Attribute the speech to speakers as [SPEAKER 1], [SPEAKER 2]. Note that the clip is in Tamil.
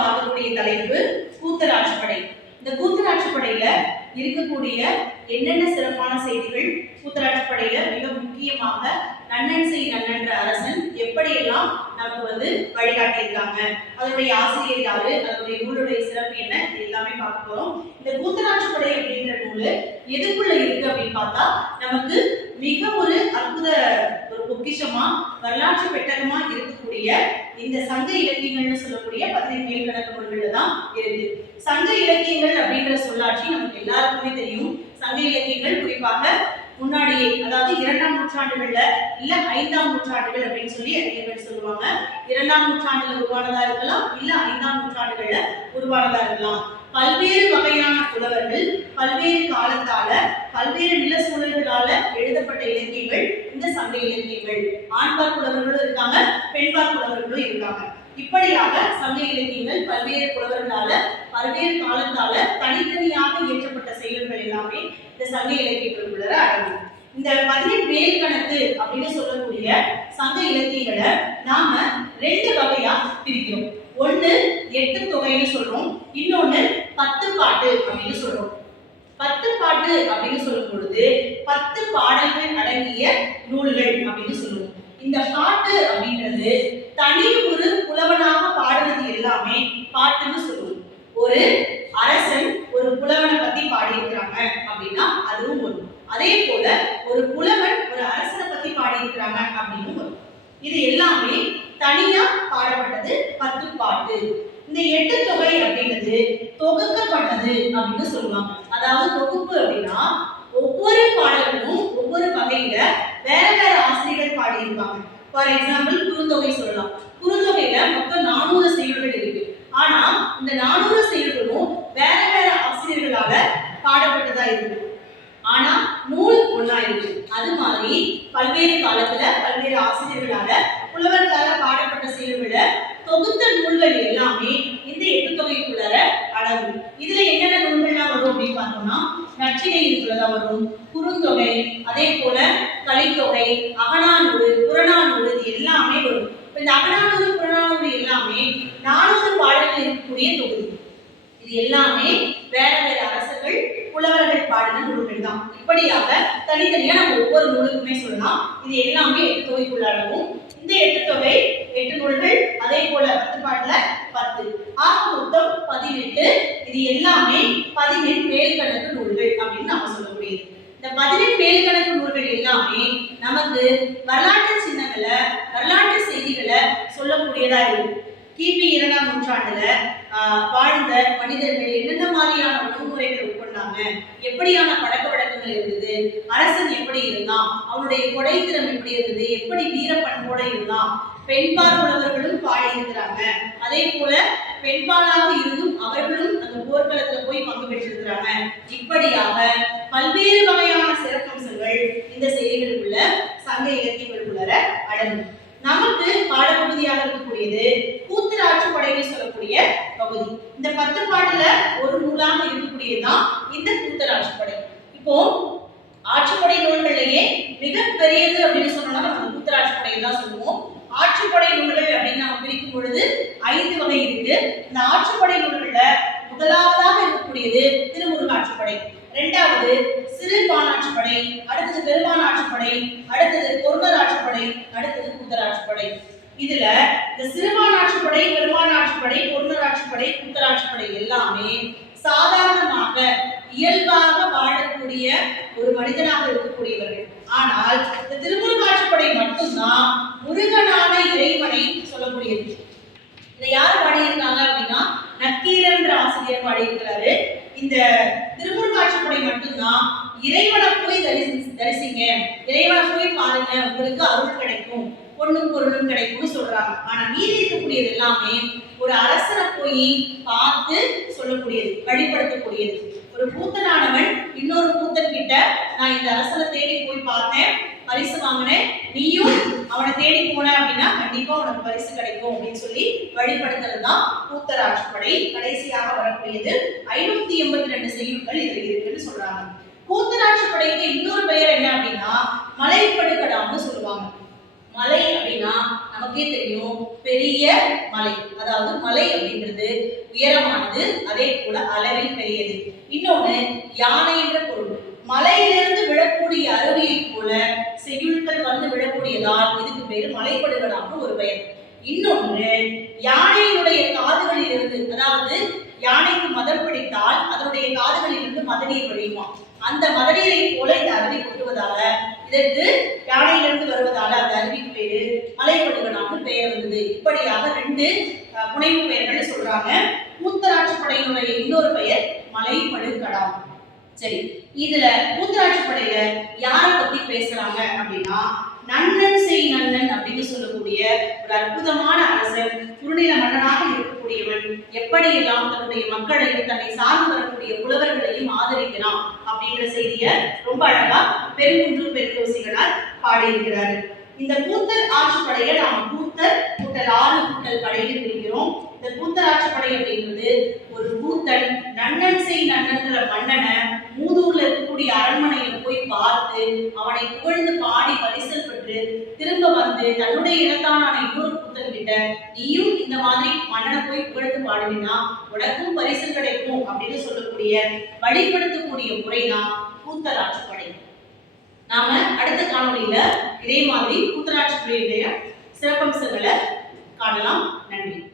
[SPEAKER 1] பார்க்கக்கூடிய தலைப்பு கூத்தராட்சிப்படை. இந்த கூத்தராட்சிப்படையில இருக்கக்கூடிய என்னென்ன சிறப்பான செய்திகள் கூத்தராட்சிப்படையில மிக முக்கியமாக நன்னன் செய் நன்னன்ற அரசன் எப்படியெல்லாம் நமக்கு வந்து வழிகாட்டியிருக்காங்க அதனுடைய ஆசிரியர் யாரு அதனுடைய நூலுடைய சிறப்பு என்ன எல்லாமே பார்க்க போறோம். இந்த கூத்தராட்சிப்படை அப்படின்ற நூல் எதுக்குள்ள இருக்கு அப்படின்னு பார்த்தா நமக்கு மிக ஒரு அற்புத ஒரு பொக்கிஷமா வரலாற்று பெட்டகமா இருக்கக்கூடிய இந்த சங்க இலக்கியங்கள்னு சொல்லக்கூடிய பதினெட்டு மேல்கணக்கு நூல்கள்ல தான் இருக்கு. சங்க இலக்கியங்கள் அப்படின்ற சொல்லாட்சி நமக்கு எல்லாருக்குமே தெரியும். சங்க இலக்கியங்கள் குறிப்பாக முன்னாடியே அதாவது இரண்டாம் நூற்றாண்டுகள்ல இல்ல ஐந்தாம் நூற்றாண்டுகள் அப்படின்னு சொல்லி அறிஞர்கள் சொல்லுவாங்க. இரண்டாம் நூற்றாண்டுல உருவானதா இருக்கலாம் இல்ல ஐந்தாம் நூற்றாண்டுகள்ல உருவானதா இருக்கலாம். பல்வேறு வகையான புலவர்கள் பல்வேறு காலத்தால பல்வேறு நில சூழல்களால எழுதப்பட்ட இலக்கியங்கள் இந்த சங்க இலக்கியங்கள். ஆண்பார் புலவர்களும் இருக்காங்க பெண்பார் புலவர்களும் இருக்காங்க. இப்படியாக சங்க இலக்கியங்கள் பல்வேறு புலவர்களால பல்வேறு காலத்தால தனித்தனியாக இயற்றப்பட்ட செயல்கள் எல்லாமே இந்த சங்க இலக்கியங்களுக்குள்ள அடங்கும். இந்த பதினெட்டு மேல் கணக்கு அப்படின்னு சொல்லக்கூடிய சங்க இலக்கியங்களை நாம ரெண்டு வகையா பிரிக்கிறோம். ஒண்ணு எட்டு தொகைன்னு சொல்றோம். இன்னொன்னு பத்து பாட்டு அப்படின்னு சொல்றோம். பத்து பாட்டு அப்படின்னு சொல்லும் பொழுது பத்து பாடல்கள் அடங்கிய நூல்கள் அப்படின்னு சொல்லுவோம். இந்த பாட்டு அப்படின்றது தனி ஒரு புலவனாக பாடுறது எல்லாமே பாட்டுன்னு சொல்லுவோம். ஒரு அரசன் ஒரு புலவனை பத்தி பாடியிருக்கிறாங்க அப்படின்னா அதுவும் வரும் அதே போல ஒரு புலவன் ஒரு அரசனை பத்தி பாடியிருக்கிறாங்க அப்படின்னு வரும் இது எல்லாமே தனியா பாடப்பட்டது பத்து பாட்டு. இந்த எட்டு தொகை அப்படின்றது தொகுக்கப்பட்டது அப்படின்னு சொல்லுவாங்க. அதாவது தொகுப்பு அப்படின்னா ஒவ்வொரு பாடல்களும் ஒவ்வொரு வகையில வேற வேற ஆசிரியர்கள் பாடியிருப்பாங்க. ஃபார் எக்ஸாம்பிள் குறுந்தொகை சொல்லலாம். குறுந்தொகையில மொத்தம் நானூறு செய்யுள்கள் இருக்கு. ஆனா இந்த நானூறு செயல்களும் வேற வேற ஆசிரியர்களால பாடப்பட்டதா இருக்கு ஆனா நூல் ஒண்ணா இருக்கு அது மாதிரி பல்வேறு காலத்துல பல்வேறு ஆசிரியர்களால புலவர்களால பாடப்பட்ட செயல்களை தொகுத்த நூல்கள் எல்லாமே இந்த எட்டு தொகைக்குள்ளார அடங்கும் இதுல என்னென்ன நூல்கள்லாம் வரும் அப்படின்னு பார்த்தோம்னா நச்சினை இதுக்குள்ளதான் வரும் குறுந்தொகை அதே போல கலித்தொகை அகநானூறு புறநானூறு இது எல்லாமே வரும் இப்ப இந்த அகநானூறு புறநானூறு எல்லாமே நானூறு பாடல்கள் இருக்கக்கூடிய தொகுதி இது எல்லாமே வேற வேற அரசர்கள் புலவர்கள் பாடின நூல்கள் தான். இப்படியாக தனித்தனியா நம்ம ஒவ்வொரு நூலுக்குமே சொல்லலாம். இது எல்லாமே எட்டு தொகைக்குள்ள அடங்கும் இந்த எட்டு தொகை எட்டு நூல்கள் அதே போல பத்து பாட்டுல பத்து. ஆக மொத்தம் பதினெட்டு. இது எல்லாமே பதினெட்டு மேல்கணக்கு நூல்கள் அப்படின்னு நம்ம சொல்லக்கூடியது. இந்த பதினெட்டு மேல்கணக்கு நூல்கள் எல்லாமே நமக்கு வரலாற்று சின்னங்களை வரலாற்று செய்திகளை சொல்லக்கூடியதா இருக்கும். கிபி இரண்டாம் நூற்றாண்டுல ஆஹ், வாழ்ந்த மனிதர்கள் என்னென்ன மாதிரியான உணவு முறைகளை உட்கொண்டாங்க எப்படியான பழக்க வழக்கங்கள் இருந்தது அரசன் எப்படி இருந்தான் அவனுடைய கொடைத்திறம் எப்படி இருந்தது எப்படி வீரப்பண்போட இருந்தான் பெண்பார் புலவர்களும் பாடியிருக்கிறாங்க அதே போல பெண்பாலாக இருந்தும் அவர்களும் அந்த போர்க்களத்துல போய் பங்கு பெற்றிருக்கிறாங்க. இப்படியாக பல்வேறு வகையான சிறப்பம்சங்கள் இந்த செய்திகளுக்குள்ள சங்க இலக்கியங்களுக்குள்ள அடங்கும். நமக்கு பாடப்பகுதியாக இருக்கக்கூடியது கூத்து படையில் சொல்லக்கூடிய பகுதி. இந்த பத்து பாட்டுல ஒரு நூலாக இருக்கக்கூடியதுதான் இந்த கூத்தர் ஆட்சிப்படை இப்போ ஆட்சிப்படை நூல்களிலேயே மிக பெரியது அப்படின்னு சொன்னோம்னா நம்ம கூத்தர் ஆட்சிப்படையை தான் சொல்லுவோம். ஆட்சிப்படை நூல்கள் அப்படின்னு நம்ம பிரிக்கும் பொழுது ஐந்து வகை இருக்கு. இந்த ஆட்சிப்படை நூல்கள்ல முதலாவதாக இருக்கக்கூடியது திருமுருகாட்சிப்படை இரண்டாவது சிறு பானாட்சிப்படை அடுத்தது பெருமானாட்சிப்படை அடுத்தது பொருளராட்சிப்படை அடுத்தது கூத்தராட்சிப்படை இதுல இந்த சிறுபானாட்சிப்படை பெருமானாட்சிப்படை பொருணராட்சிப்படை கூத்தராட்சிப்படை எல்லாமே சாதாரணமாக இயல்பாக வாழக்கூடிய ஒரு மனிதனாக இருக்கக்கூடியவர்கள். ஆனால் இந்த திருமுருகாட்சிப்படை மட்டும்தான் முருகனான இறைவனை சொல்லக்கூடியது. இதை யார் பாடியிருக்காங்க அப்படின்னா நக்கீரன்ற ஆசிரியர் பாடியிருக்கிறாரு. இந்த திருமுருகாட்சிப்படை மட்டும்தான் இறைவனை சொல்றாங்க. ஆனா மீதி இருக்கக்கூடியது எல்லாமே ஒரு அரசரை போய் பார்த்து சொல்லக்கூடியது வழிபடுத்தக்கூடியது ஒரு பூத்தனானவன் இன்னொரு பூத்தன் கிட்ட நான் இந்த அரசனை தேடி போய் பார்த்தேன் பரிசு வாங்கினேன் நீயும் அவனை தேடி போன அப்படின்னா கண்டிப்பா உனக்கு பரிசு கிடைக்கும் அப்படின்னு சொல்லி வழிபடுத்துறது தான் கூத்தராட்சிப்படை கடைசியாக வரக்கூடியது ஐநூத்தி எண்பத்தி ரெண்டு செய்யுங்கள் இதுல இருக்குன்னு சொல்றாங்க. கூத்தராட்சிப்படைக்கு இன்னொரு பெயர் என்ன அப்படின்னா மலைப்படுகடாம்னு சொல்லுவாங்க. மலை நமக்கே தெரியும் பெரிய மலை. அதாவது மலை அப்படின்றது உயரமானது அதே போல அளவில் பெரியது. இன்னொன்னு யானை என்ற பொருள். மலையிலிருந்து விழக்கூடிய அருவியை போல செய்யுள்கள் வந்து விழக்கூடியதால் இதுக்கு பேரு மலைப்படுகளாக ஒரு பெயர். இன்னொன்று யானையினுடைய காதுகளில் இருந்து அதாவது யானைக்கு மதம் பிடித்தால் அதனுடைய காதுகளில் இருந்து மதநீர் வழியுமா? அந்த மதநீரை போல இந்த அருவி கொட்டுவதால இதற்கு யானையிலிருந்து வருவதால அந்த அருவிக்கு பேரு மலைப்படுகளாக பெயர் இப்படியாக ரெண்டு புனைவு பெயர்கள் சொல்றாங்க. கூத்தராட்சி படையினுடைய இன்னொரு பெயர் மலைப்படுகடாம் சரி இதுல கூத்தராட்சி யாரை பத்தி பேசுறாங்க அப்படின்னா நன்னன் செய் நன்னன் அப்படின்னு சொல்லக்கூடிய ஒரு அற்புதமான அரசன் குறுநில மன்னனாக இருக்கக்கூடியவன் எப்படியெல்லாம் தன்னுடைய மக்களையும் தன்னை சார்ந்து வரக்கூடிய புலவர்களையும் ஆதரிக்கலாம் அப்படிங்கிற செய்திய ரொம்ப அழகா பெருங்குன்று பெருந்தோசிகளார் பாடியிருக்கிறாரு. இந்த கூத்தர் ஆட்சி படையை நாம கூத்தர் கூட்டல் ஆறு கூட்டல் படையில் பிரிக்கிறோம். இந்த கூத்தர் ஆட்சி படை அப்படிங்கிறது ஒரு கூத்தன் நன்னன் செய் நன்னன்கிற மன்னனை மூதூர்ல இருக்கக்கூடிய அரண்மனையில போய் பார்த்து அவனை புகழ்ந்து பாடி பரிசல் பெற்று திரும்ப வந்து தன்னுடைய இடத்தான இன்னொரு கூத்தன் கிட்ட நீயும் இந்த மாதிரி மன்னனை போய் புகழ்ந்து பாடுவினா உனக்கும் பரிசல் கிடைக்கும் அப்படின்னு சொல்லக்கூடிய வழிபடுத்தக்கூடிய முறைதான் கூத்தராட்சி படை. நாம அடுத்த காணொலியில இதே மாதிரி கூத்தராட்சி சிறப்பம்சங்களை காணலாம். நன்றி.